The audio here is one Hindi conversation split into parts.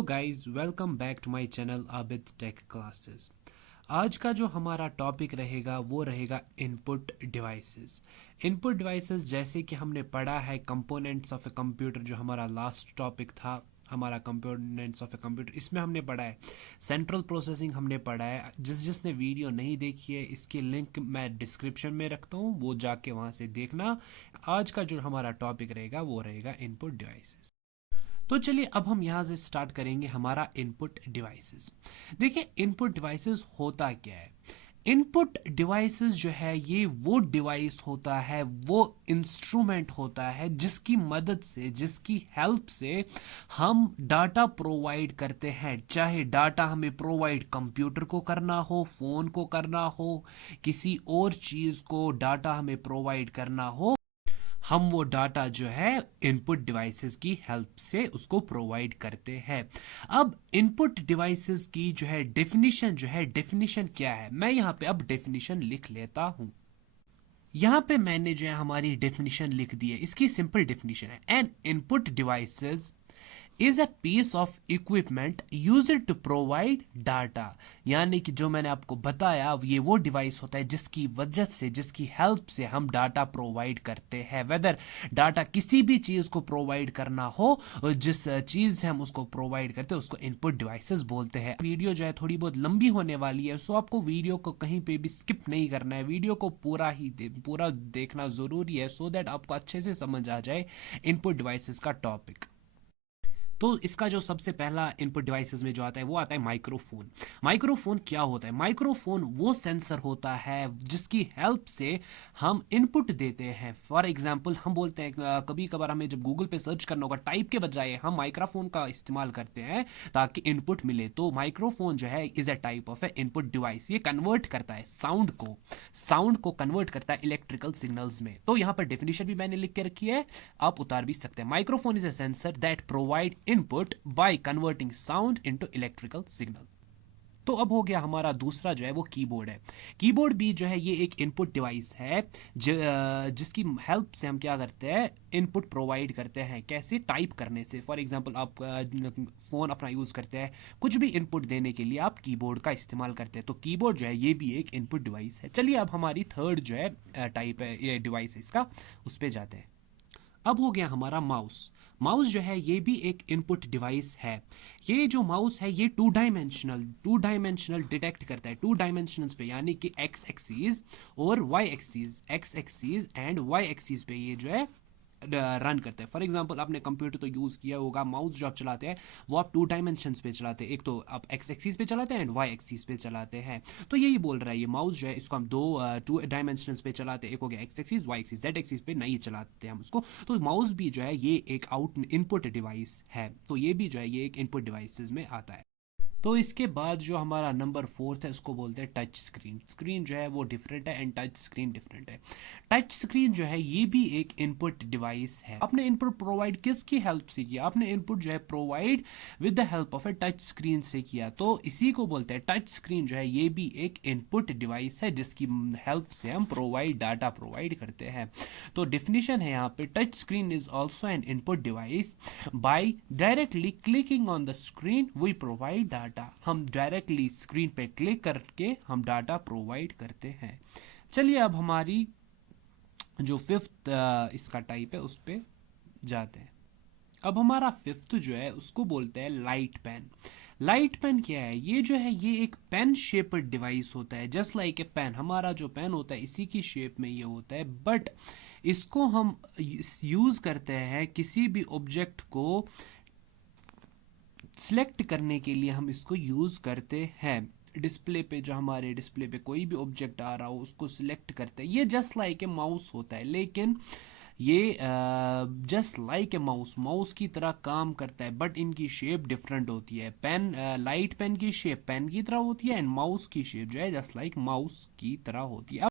Hello guys, welcome back to my channel Abid tech classes. आज का जो हमारा टॉपिक रहेगा वो रहेगा इनपुट डिवाइसेस। इनपुट डिवाइसेस जैसे कि हमने पढ़ा है कंपोनेंट्स ऑफ ए कंप्यूटर, जो हमारा लास्ट टॉपिक था हमारा कंपोनेंट्स ऑफ ए कंप्यूटर, इसमें हमने पढ़ा है सेंट्रल प्रोसेसिंग, हमने पढ़ा है। जिसने वीडियो नहीं देखी है इसकी लिंक मैं डिस्क्रिप्शन में रखता हूँ, वो जाके वहाँ से देखना। आज का जो हमारा टॉपिक रहेगा वो रहेगा इनपुट डिवाइसेस। तो चलिए अब हम यहाँ से स्टार्ट करेंगे हमारा इनपुट डिवाइसेस। देखिए इनपुट डिवाइसेस होता क्या है। इनपुट डिवाइसेस जो है ये वो डिवाइस होता है, वो इंस्ट्रूमेंट होता है जिसकी मदद से, जिसकी हेल्प से हम डाटा प्रोवाइड करते हैं। चाहे डाटा हमें प्रोवाइड कंप्यूटर को करना हो, फ़ोन को करना हो, किसी और चीज़ को डाटा हमें प्रोवाइड करना हो, हम वो डाटा जो है इनपुट डिवाइसेस की हेल्प से उसको प्रोवाइड करते हैं। अब इनपुट डिवाइसेस की डेफिनेशन क्या है, मैं यहाँ पे अब डेफिनेशन लिख लेता हूँ। यहाँ पे मैंने जो है हमारी डेफिनेशन लिख दी है। इसकी सिंपल डेफिनेशन है, an input devices is a piece of equipment used to provide data. यानी कि जो मैंने आपको बताया ये वो डिवाइस होता है जिसकी वजह से, जिसकी हेल्प से हम डाटा प्रोवाइड करते हैं। वेदर डाटा किसी भी चीज़ को प्रोवाइड करना हो, जिस चीज़ से हम उसको प्रोवाइड करते हैं उसको इनपुट डिवाइसेस बोलते हैं। वीडियो जो है थोड़ी बहुत लंबी होने वाली है, सो आपको वीडियो को कहीं पे भी स्किप नहीं करना है, वीडियो को पूरा देखना ज़रूरी है, सो दैट आपको अच्छे से समझ आ जाए इनपुट डिवाइसेस का टॉपिक। तो इसका जो सबसे पहला इनपुट डिवाइसेस में जो आता है वो आता है माइक्रोफोन। माइक्रोफोन क्या होता है? माइक्रोफोन वो सेंसर होता है जिसकी हेल्प से हम इनपुट देते हैं। फॉर एग्जांपल हम बोलते हैं, कभी कभार हमें जब गूगल पे सर्च करना होगा, टाइप के बजाय हम माइक्रोफोन का इस्तेमाल करते हैं ताकि इनपुट मिले। तो माइक्रोफोन जो है is a type of A input device. ये कन्वर्ट करता है साउंड को कन्वर्ट करता है इलेक्ट्रिकल सिग्नल्स में। तो यहाँ पर डेफिनेशन भी मैंने लिख के रखी है, आप उतार भी सकते हैं। Microphone is a sensor that provide input by converting sound into electrical signal. तो अब हो गया हमारा दूसरा जो है वो कीबोर्ड है। कीबोर्ड भी जो है ये एक इनपुट डिवाइस है जिसकी हेल्प से हम क्या करते हैं, इनपुट प्रोवाइड करते हैं। कैसे? टाइप करने से। फॉर एग्जांपल आप फ़ोन अपना यूज़ करते हैं, कुछ भी इनपुट देने के लिए आप कीबोर्ड का इस्तेमाल करते हैं। तो कीबोर्ड जो है ये भी एक इनपुट डिवाइस है। चलिए अब हमारी थर्ड जो है टाइप है, ये डिवाइस है इसका, उस पर जाते हैं। अब हो गया हमारा माउस। माउस जो है ये भी एक इनपुट डिवाइस है। ये जो माउस है ये टू डायमेंशनल डिटेक्ट करता है, टू डायमेंशनल्स पे, यानी कि एक्स एक्सीज और Y axes, X axes and Y axes पे ये जो है रन करता है। फॉर एग्जांपल आपने कंप्यूटर तो यूज़ किया होगा, माउस जो आप चलाते हैं वो आप टू डायमेंशंस पे चलाते हैं, एक तो आप एक्स एक्सीज पे चलाते हैं एंड वाई एक्सीज पे चलाते हैं। तो यही बोल रहा है ये माउस जो है, इसको हम टू डायमेंशंस पे चलाते हैं, एक हो गया X axes, Y axes, Z axes पे नहीं चलाते हम उसको। तो माउस भी जो है ये एक इनपुट डिवाइस है। तो ये भी जो है ये एक इनपुट डिवाइसेस में आता है। तो इसके बाद जो हमारा नंबर फोर्थ है उसको बोलते हैं टच स्क्रीन। स्क्रीन जो है वो डिफरेंट है एंड टच स्क्रीन डिफरेंट है। टच स्क्रीन जो है ये भी एक इनपुट डिवाइस है। आपने इनपुट प्रोवाइड किसकी हेल्प से किया? आपने इनपुट जो है provide with the help of a touch screen से किया, तो इसी को बोलते हैं टच स्क्रीन। जो है ये भी एक इनपुट डिवाइस है जिसकी हेल्प से हम डाटा प्रोवाइड करते हैं। तो डिफिनीशन है यहाँ पे, touch screen is also an input device. By directly clicking on the screen we provide data. हम डायरेक्टली स्क्रीन पे क्लिक करके हम डाटा प्रोवाइड करते हैं। चलिए अब हमारी जो फिफ्थ इसका टाइप है उस पे जाते हैं। अब हमारा फिफ्थ जो है उसको बोलते हैं लाइट पेन। लाइट पेन क्या है? ये जो है ये एक पेन शेप्ड डिवाइस होता है, जस्ट लाइक ए पेन। हमारा जो पेन होता है इसी की शेप में ये होता है, बट इसको हम यूज़ करते हैं किसी भी ऑब्जेक्ट को सिलेक्ट करने के लिए, हम इसको यूज़ करते हैं। डिस्प्ले पे, जो हमारे डिस्प्ले पे कोई भी ऑब्जेक्ट आ रहा हो उसको सिलेक्ट करते हैं। ये जस्ट लाइक ए माउस होता है, लेकिन ये जस्ट लाइक ए माउस की तरह काम करता है, बट इनकी शेप डिफरेंट होती है। पेन, लाइट पेन की शेप पेन की तरह होती है एंड माउस की शेप जो है जस्ट लाइक माउस की तरह होती है।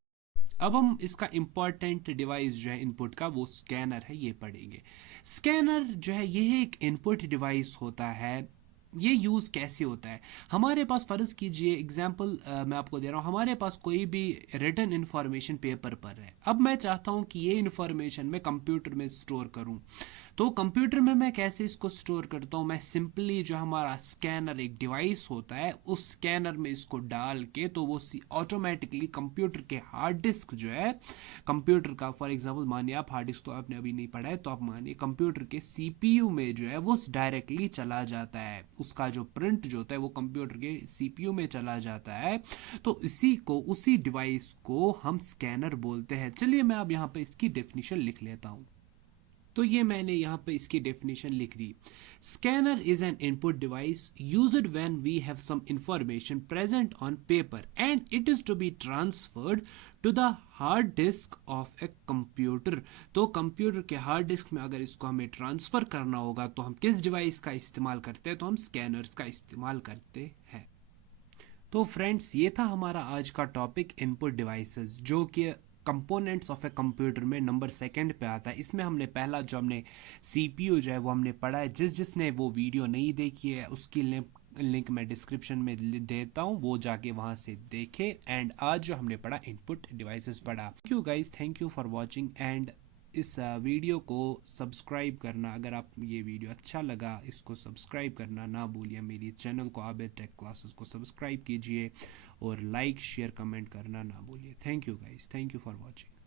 अब हम इसका इंपॉर्टेंट डिवाइस जो है इनपुट का, वो स्कैनर है, ये पढ़ेंगे। स्कैनर जो है ये एक इनपुट डिवाइस होता है। ये यूज़ कैसे होता है? हमारे पास फ़र्ज़ कीजिए, एग्जांपल मैं आपको दे रहा हूँ, हमारे पास कोई भी रिटन इन्फॉर्मेशन पेपर पर है। अब मैं चाहता हूँ कि ये इन्फॉर्मेशन मैं कंप्यूटर में स्टोर करूँ। तो कंप्यूटर में मैं कैसे इसको स्टोर करता हूँ, मैं सिंपली जो हमारा स्कैनर एक डिवाइस होता है उस स्कैनर में इसको डाल के तो वो ऑटोमेटिकली कंप्यूटर के हार्ड डिस्क जो है कंप्यूटर का, फॉर एग्जांपल मानिए आप हार्ड डिस्क तो आपने अभी नहीं पढ़ा है, तो आप मानिए कंप्यूटर के सीपीयू में जो है वो डायरेक्टली चला जाता है, उसका जो प्रिंट जो होता है वो कंप्यूटर के सीपीयू में चला जाता है। तो उसी डिवाइस को हम स्कैनर बोलते हैं। चलिए मैं अब यहाँ पे इसकी डेफिनेशन लिख लेता हूँ। तो ये मैंने यहाँ पे इसकी डेफिनेशन लिख दी। Scanner is an input device used when we have some information present on paper and it is to be transferred to the hard disk of a computer. तो कंप्यूटर के हार्ड डिस्क में अगर इसको हमें ट्रांसफर करना होगा तो हम किस डिवाइस का इस्तेमाल करते हैं, तो हम स्कैनर्स का इस्तेमाल करते हैं। तो फ्रेंड्स ये था हमारा आज का टॉपिक इनपुट डिवाइसेस, जो कि कंपोनेंट्स ऑफ ए कंप्यूटर में नंबर सेकंड पे आता है। इसमें हमने पहला जो हमने सीपीयू जो है वो हमने पढ़ा है। जिसने वो वीडियो नहीं देखी है उसकी लिंक मैं डिस्क्रिप्शन में देता हूँ, वो जाके वहाँ से देखे। एंड आज जो हमने पढ़ा इनपुट डिवाइसेस पढ़ा। Thank you guys, thank you for watching. And इस वीडियो को सब्सक्राइब करना, अगर आप ये वीडियो अच्छा लगा इसको सब्सक्राइब करना ना भूलिए। मेरी चैनल को आबिद टेक क्लासेस को सब्सक्राइब कीजिए और लाइक शेयर कमेंट करना ना भूलिए। Thank you guys, thank you for watching.